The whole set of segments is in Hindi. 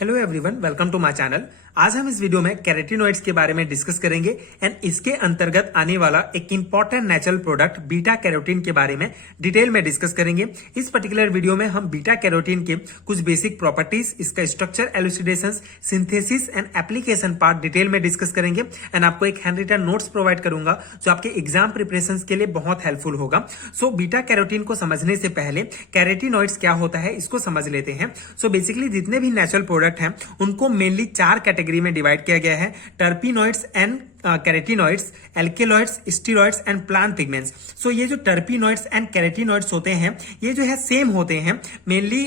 Hello everyone, welcome to my channel. आज हम इस वीडियो में कैरोटीनॉइड्स के बारे में डिस्कस करेंगे एंड इसके अंतर्गत आने वाला एक important natural product beta carotene के बारे में डिटेल में डिस्कस करेंगे। इस पर्टिकुलर वीडियो में हम बीटा कैरोटीन के कुछ बेसिक प्रॉपर्टीज, इसका structure, elucidations, synthesis and application part detail में डिस्कस करेंगे एंड आपको एक हैंड रिटन नोट्स प्रोवाइड करूंगा जो आपके एग्जाम प्रिपरेशन के लिए बहुत हेल्पफुल होगा। सो बीटा कैरोटीन को समझने से पहले कैरोटीनॉइड्स क्या होता है इसको समझ लेते हैं। सो बेसिकली जितने भी नेचुरल प्रोडक्ट हैं उनको मेनली चार कैटेगरी में डिवाइड किया गया है: terpenoids and carotenoids, alkaloids, steroids and plant pigments. So ये जो टर्पिनॉइड्स एंड कैरोटीनॉइड्स होते हैं ये जो है सेम होते हैं। मेनली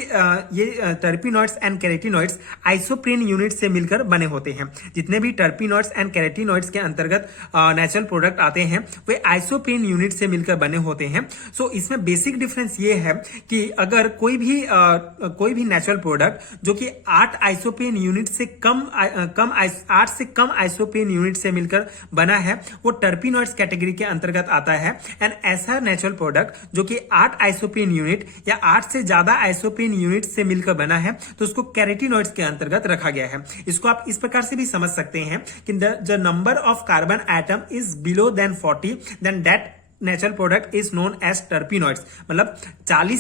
ये terpenoids and carotenoids isoprene unit से मिलकर बने होते हैं। जितने भी टर्पिनॉइड्स एंड कैरोटीनॉइड्स के अंतर्गत नेचुरल प्रोडक्ट आते हैं वे आइसोप्रीन यूनिट से मिलकर बने होते हैं। सो इसमें बेसिक डिफरेंस ये है कि अगर कोई भी नेचुरल प्रोडक्ट जो कि 8 आइसोप्रीन यूनिट से कम 8 से कम आइसोप्रीन यूनिट से मिलकर बना है वो टर्पिनॉइड्स कैटेगरी के अंतर्गत आता है। एंड ऐसा नेचुरल प्रोडक्ट जो कि 8 आइसोप्रीन यूनिट या 8 से ज्यादा आइसोप्रीन यूनिट से मिलकर बना है तो उसको कैरोटीनॉइड्स के अंतर्गत रखा गया है। इसको आप इस प्रकार से भी समझ सकते हैं कि the number of carbon atom is below than 40 than that natural product is known as terpenoids. मतलब 40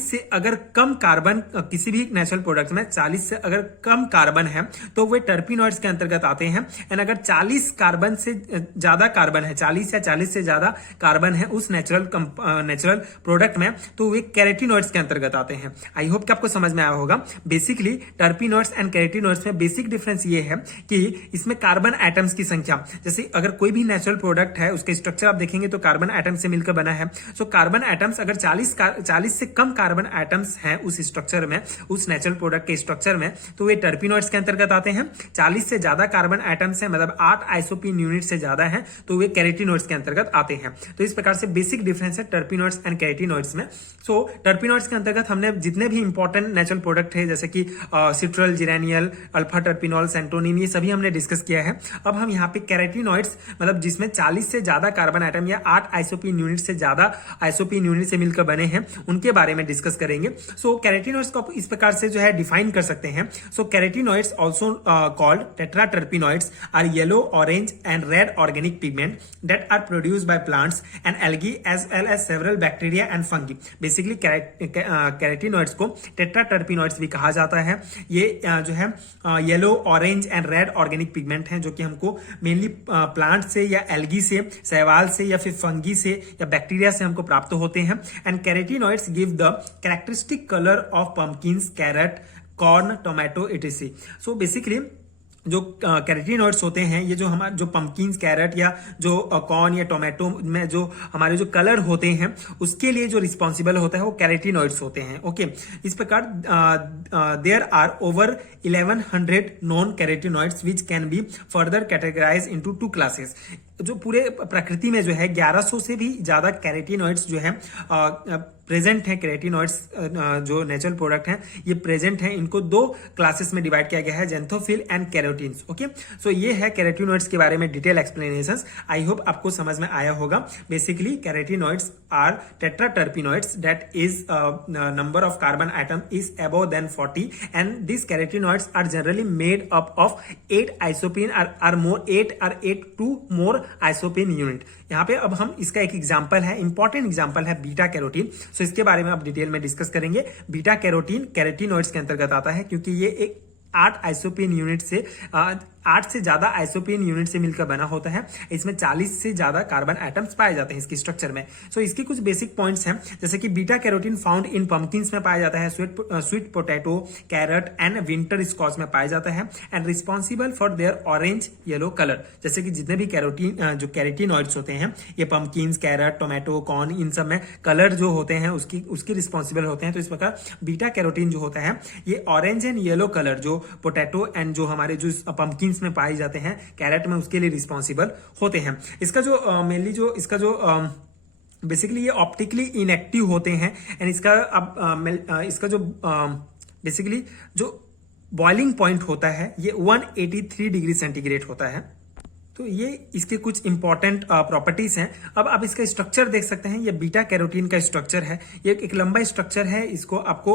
से अगर कम कार्बन किसी भी नेचुरल प्रोडक्ट में 40 से अगर कम कार्बन है तो वे टर्पिनॉइड्स के अंतर्गत आते हैं। एंड अगर 40 कार्बन से ज्यादा कार्बन है, 40 या 40 से ज्यादा कार्बन है उस नेचुरल प्रोडक्ट में तो वे कैरोटीनॉइड्स के अंतर्गत आते हैं। आई होप कि आपको समझ में आया होगा। बेसिकली टर्पिनॉइड्स एंड कैरोटीनॉइड्स में बेसिक डिफरेंस ये है कि इसमें कार्बन एटम्स की संख्या, जैसे अगर कोई भी नेचुरल प्रोडक्ट है उसके स्ट्रक्चर आप देखेंगे तो कार्बन एटम से मिलकर बना है। सो कार्बन एटम्स अगर 40 से कम कार्बन एटम्स हैं उस स्ट्रक्चर में, उस नेचुरल प्रोडक्ट के स्ट्रक्चर में तो वे टर्पिनॉइड्स के अंतर्गत आते हैं। 40 से ज्यादा कार्बन एटम्स हैं, मतलब 8 आइसोप्रीन यूनिट से ज्यादा हैं तो वे कैरोटीनॉइड्स के अंतर्गत आते हैं। तो इस प्रकार से बेसिक डिफरेंस है टर्पिनॉइड्स एंड कैरोटीनॉइड्स में। सो टर्पिनॉइड्स के अंतर्गत हमने जितने भी इंपॉर्टेंट नेचुरल प्रोडक्ट है जैसे कि सिट्रल, जिरेनियल, अल्फा टर्पिनॉल, सेंटोनिन, ये सभी हमने डिस्कस किया है। अब हम यहाँ पे कैरोटीनॉइड्स मतलब जिसमें 40 से ज्यादा कार्बन एटम या 8 आइसोप्रीन यूनिट से ज्यादा आइसोप्रीन यूनिट से मिलकर बने हैं उनके बारे में डिस्कस करेंगे। सो कैरोटीनॉइड्स को इस प्रकार से जो है डिफाइन कर सकते हैं। So carotenoids also called tetraterpenoids are yellow, orange and red organic pigment that are produced by plants and algae as well as several bacteria and fungi. Basically carotenoids को टेट्राटर्पिनॉइड्स भी कहा जाता है। ये जो है yellow, orange and red organic pigment हैं जो कि हमको मेनली प्लांट से या एल्गी से, शैवाल से या फिर फंगी से या बैक्टीरिया से हमको प्राप्त होते हैं। And carotenoids give the characteristic colour of pumpkins, carrot, corn, tomato etc. So basically जो कैरोटीनॉइड्स होते हैं ये जो हमारे जो पंपकिन्स, कैरेट या जो कॉर्न या टोमेटो में जो हमारे जो कलर होते हैं उसके लिए जो रिस्पॉन्सिबल होता है वो कैरोटीनॉइड्स होते हैं। ओके, इस प्रकार there are over 1100 non carotenoids which can be further categorize into 2 classes. जो पूरे प्रकृति में जो है 1100 से भी ज्यादा कैरोटीनॉइड्स जो है प्रेजेंट है। कैरोटीनॉइड्स जो नेचुरल प्रोडक्ट हैं ये प्रेजेंट हैं। इनको 2 क्लासेस में डिवाइड किया गया है, जेंथोफिल एंड कैरोटीन्स। ओके, सो ये है कैरोटीनॉइड्स के बारे में डिटेल एक्सप्लेनेशंस। आई होप आपको समझ में आया होगा। Basically carotenoids are tetraterpenoids that is number of carbon atom is above than 40 and this carotenoids are generally made up of 8 isoprene or more 8 to more isoprene unit. यहाँ पे अब हम इसका एक एग्जांपल है, इंपॉर्टेंट एग्जांपल है बीटा कैरोटीन। सो इसके बारे में आप डिटेल में डिस्कस करेंगे। बीटा कैरोटीन कैरोटीनॉइड्स के अंतर्गत आता है क्योंकि ये एक 8 आइसोप्रीन यूनिट से 8 से ज्यादा आइसोप्रीन यूनिट से मिलकर बना होता है। इसमें 40 से ज्यादा कार्बन एटम्स पाए जाते हैं इसकी स्ट्रक्चर में। सो इसके कुछ बेसिक पॉइंट्स हैं जैसे कि beta carotene found in pumpkins में पाया जाता है, sweet potato, carrot and winter squash में पाया जाता है and responsible for their orange yellow colour. जैसे कि जितने भी जो कैरोटीनॉइड्स होते हैं ये पंपकिन्स, कैरेट, टोमेटो, कॉर्न, इन सब में कलर जो होते हैं उसकी रिस्पॉन्सिबल होते हैं। तो इस प्रकार बीटा कैरोटीन जो होता है ये ऑरेंज एंड येलो कलर जो पोटैटो एंड जो हमारे जो पंपकिन्स में पाए जाते हैं, कैरेट में, उसके लिए रिस्पॉन्सिबल होते हैं। इसका जो मेनली जो इसका जो बेसिकली ये ऑप्टिकली इनएक्टिव होते हैं एंड इसका अब इसका जो बेसिकली जो बॉइलिंग पॉइंट होता है ये 183 डिग्री सेंटीग्रेड होता है। तो ये इसके कुछ इंपॉर्टेंट प्रॉपर्टीज हैं। अब आप इसका स्ट्रक्चर देख सकते हैं, ये बीटा कैरोटीन का स्ट्रक्चर है। ये एक लंबा स्ट्रक्चर है, इसको आपको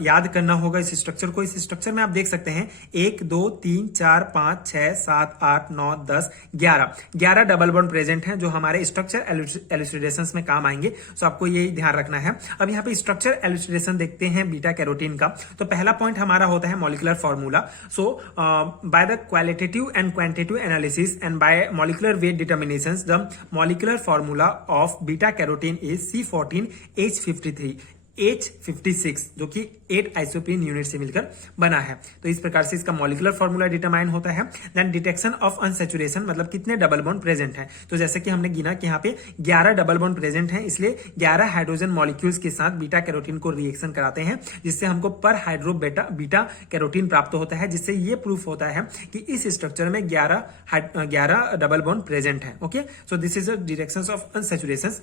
याद करना होगा इस स्ट्रक्चर को। इस स्ट्रक्चर में आप देख सकते हैं 1 2 3 4 5 6 7 8 9 10 11 डबल बॉन्ड प्रेजेंट हैं जो हमारे स्ट्रक्चर एलुसिडेशन में काम आएंगे। सो आपको ये ध्यान रखना है। अब यहाँ पे स्ट्रक्चर एलुसिडेशन देखते हैं बीटा कैरोटीन का। तो पहला पॉइंट हमारा होता है molecular formula. So by the qualitative and quantitative analysis and by molecular weight determinations, the molecular formula of beta carotene is C14H53 H56 जो कि 8 आइसोप्रीन यूनिट से मिलकर बना है। तो इस प्रकार से इसका मॉलिक्यूलर फॉर्मूला डिटरमाइन होता है। देन डिटेक्शन ऑफ अनसैचुरेशन, मतलब कितने डबल बॉन्ड प्रेजेंट हैं। तो जैसे कि हमने गिना कि यहाँ पे 11 डबल बॉन्ड प्रेजेंट हैं, इसलिए 11 हाइड्रोजन मॉलिक्यूल्स के साथ बीटा कैरोटीन को रिएक्शन कराते हैं, जिससे हमको पर हाइड्रो बीटा कैरोटीन प्राप्त होता है, जिससे ये प्रूफ होता है कि इस स्ट्रक्चर में 11 डबल बॉन्ड प्रेजेंट है। Okay, so this is the detection of unsaturation.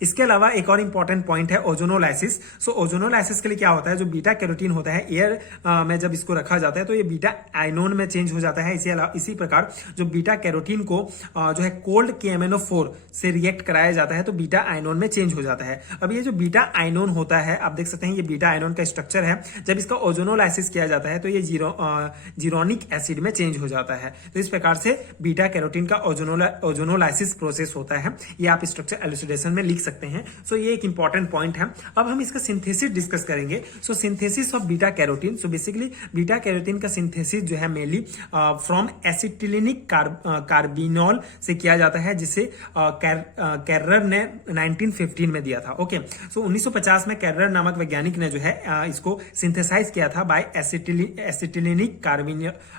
इसके अलावा एक और इंपॉर्टेंट पॉइंट है ओजोनोलाइसिस। सो ओजोनोलाइसिस के लिए क्या होता है, जो बीटा कैरोटीन होता है एयर में जब इसको रखा जाता है तो ये बीटा आयनोन में चेंज हो जाता है। इसी प्रकार जो बीटा कैरोटीन को जो है कोल्ड KMnO4 से रिएक्ट कराया जाता है तो बीटा आयनोन में चेंज हो जाता है। अब ये जो बीटा आयनोन होता है, आप देख सकते हैं ये बीटा आयनोन का स्ट्रक्चर है। जब इसका ओजोनोलाइसिस किया जाता है तो ये जीरोनिक एसिड में चेंज हो जाता है। तो इस प्रकार से बीटा कैरोटीन का ओजोनोलाइसिस प्रोसेस होता है। ये आप स्ट्रक्चर एलुसिडेशन में लिख सकते हैं। सो ये एक इंपॉर्टेंट पॉइंट है। अब हम इसका सिंथेसिस डिस्कस करेंगे। So synthesis of beta carotene. So basically beta carotene का सिंथेसिस जो है मेनली फ्रॉम एसिटिलिनिक कार्बिनॉल से किया जाता है, जिसे कैरर ने 1915 में दिया था। ओके, सो 1950 में कैरर नामक वैज्ञानिक ने जो है इसको सिंथेसाइज किया था बाय एसिटिलिनिक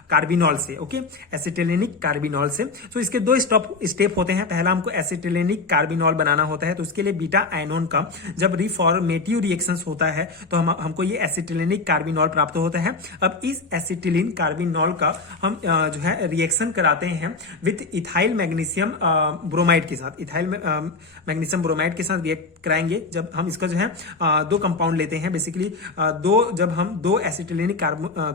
कार्बिनॉल से। ओके, एसिटिलिनिक कार्बिनॉल से। सो इसके दो स्टेप होते हैं। पहला हमको एसिटिलिनिक कार्बिनॉल बनाना होता है, तो उसके लिए बीटा आयनोन का जब रिफॉर्मेटिव रिएक्शंस होता है तो हमको ये एसिटिलिनिक कार्बिनॉल प्राप्त होता है। अब इस एसिटिलिन कार्बिनॉल का हम जो है रिएक्शन कराते हैं विथ इथाइल मैग्नीशियम ब्रोमाइड के साथ। इथाइल मैग्नीशियम ब्रोमाइड के साथ रिएक्ट कराएंगे। जब हम इसका जो है दो कंपाउंड लेते हैं, बेसिकली जब हम दो एसिटिलिनिक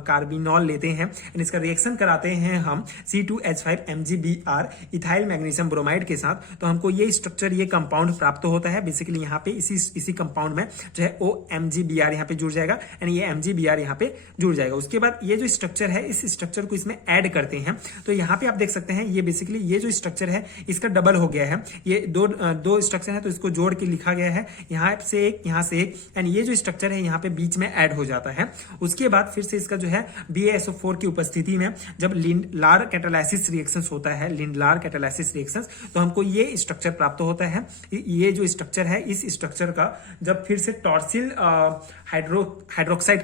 कार्बिनॉल लेते हैं, इसका रिएक्शन कराते हैं हम C2H5MgBr इथाइल मैग्नीशियम ब्रोमाइड के साथ, तो हमको ये स्ट्रक्चर, ये कंपाउंड प्राप्त होता है। बेसिकली यहाँ पे इसी कंपाउंड में जो है OMgBr यहाँ पे जुड़ जाएगा एंड ये MgBr यहाँ पे जुड़ जाएगा। उसके बाद ये जो स्ट्रक्चर है, इस स्ट्रक्चर को इसमें ऐड करते हैं। तो यहाँ पे आप देख सकते हैं ये बेसिकली ये जो स्ट्रक्चर है इसका डबल हो गया है। ये दो स्ट्रक्चर है तो इसको जोड़ के लिखा गया है, यहाँ से एक, यहाँ से एक, एंड ये जो स्ट्रक्चर है यहाँ पे बीच में ऐड हो जाता है। उसके बाद फिर से इसका जो है BaSO4 की उपस्थिति में जब लिंडलार कैटालाइसिस रिएक्शंस होता है, लिंडलार कैटालाइसिस रिएक्शंस, तो हमको ये स्ट्रक्चर प्राप्त होता है। ये जो स्ट्रक्चर है, इस स्ट्रक्चर का जब फिर से टॉर्सिल हाइड्रोक्साइड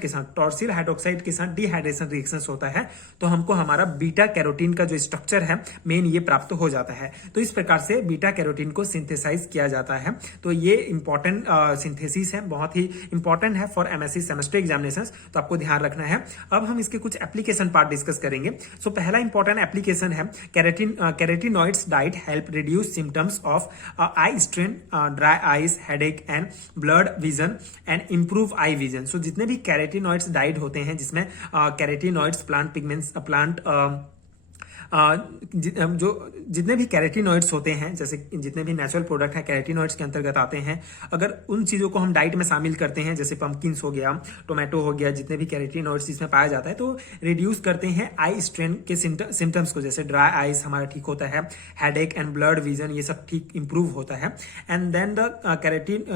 के साथ डिहाइड्रेशन रिएक्शंस होता है तो हमको हमारा बीटा कैरोटीन का जो स्ट्रक्चर है मेन ये प्राप्त हो जाता है। तो इस प्रकार से बीटा कैरोटीन को सिंथेसाइज किया जाता है। तो ये इंपॉर्टेंट सिंथेसिस है, बहुत ही इंपॉर्टेंट है फॉर MSc सेमेस्टर एग्जामिनेशंस, तो आपको ध्यान रखना है। अब हम इसके कुछ एप्लीकेशन पार्ट डिस्कस करेंगे। सो पहला इंपॉर्टेंट एप्लीकेशन है carotenoids diet help reduce symptoms of eye strain, dry eyes, headache and blurred vision and improve eye vision. So जितने भी कैरेटिनॉइड्स डाइट होते हैं, जिसमें कैरेटिनॉइड्स प्लांट पिगमेंट्स जो जितने भी कैरेटिनॉइड्स होते हैं, जैसे जितने भी नेचुरल प्रोडक्ट हैं कैरेटिनॉइड्स के अंतर्गत आते हैं, अगर उन चीज़ों को हम डाइट में शामिल करते हैं, जैसे पंपकिन्स हो गया, टोमेटो हो गया, जितने भी कैरेटिनॉइड्स इसमें पाया जाता है, तो रिड्यूस करते हैं आई स्ट्रेन के सिम्टम्स को, जैसे ड्राई आइज हमारा ठीक होता है, हेडेक एंड ब्लड विजन ये सब ठीक इंप्रूव होता है। And then the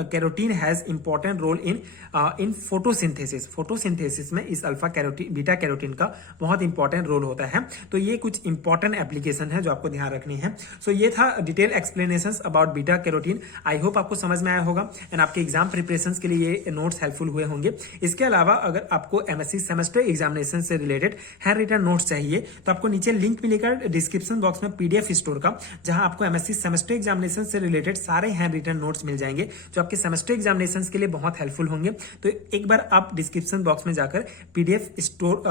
carotene has important role in photosynthesis में इस अल्फा कैरोटीन, बीटा कैरोटीन का बहुत इंपॉर्टेंट रोल होता है। तो ये कुछ इंपॉर्टेंट एप्लीकेशन है जो आपको ध्यान रखनी है। सो ये था detail explanations about beta carotene. I hope आपको समझ में आया होगा एंड आपके एग्जाम प्रिपरेशंस के लिए ये नोट्स हेल्पफुल हुए होंगे। इसके अलावा अगर आपको MSc सेमेस्टर एग्जामिनेशन से रिलेटेड हैंड रिटन नोट्स चाहिए तो आपको नीचे लिंक मिलेगा डिस्क्रिप्शन बॉक्स में PDF स्टोर का, जहां आपको MSc सेमेस्टर एग्जामिनेशन से रिलेटेड सारे हैंड रिटन नोट्स मिल जाएंगे जो आपके सेमेस्टर एग्जामिनेशन के लिए बहुत हेल्पफुल होंगे। तो एक बार आप डिस्क्रिप्शन बॉक्स में जाकर PDF स्टोर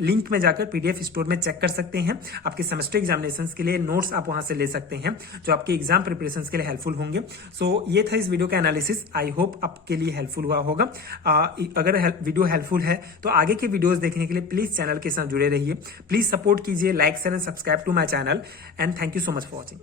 लिंक में जाकर पीडीएफ स्टोर में चेक कर सकते हैं। आपके सेमेस्टर एग्जामिनेशन के लिए नोट्स आप वहां से ले सकते हैं जो आपके एग्जाम प्रिपरेशन के लिए हेल्पफुल होंगे। सो ये था इस वीडियो का एनालिसिस। आई होप आपके लिए हेल्पफुल हुआ होगा। अगर वीडियो हेल्पफुल है तो आगे के वीडियोस देखने के लिए प्लीज चैनल के साथ जुड़े रहिए। प्लीज सपोर्ट कीजिए, like share and subscribe to my channel and thank you so much for watching.